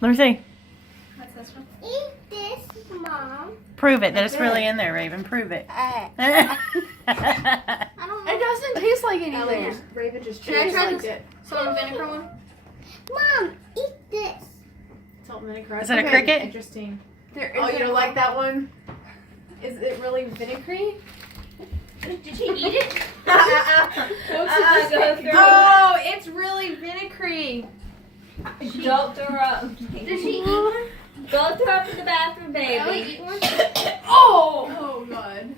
Let me see. What's this one? Eat this, Mom. Prove it that it's really in there, Raven. Prove it. I don't know. It doesn't taste like anything. Alex, Raven just Should I chewed try like this? it. Salt and vinegar one? Mom, eat this. Salt and vinegar. Is it a Okay, cricket? Interesting. There Oh, you isn't- don't like that one? Is it really vinegary? Did she eat it? Oh, it's really vinegary. Don't throw up. Did she eat one? Go throw up in the bathroom, baby. Ellie, eat one? Oh! Oh, God.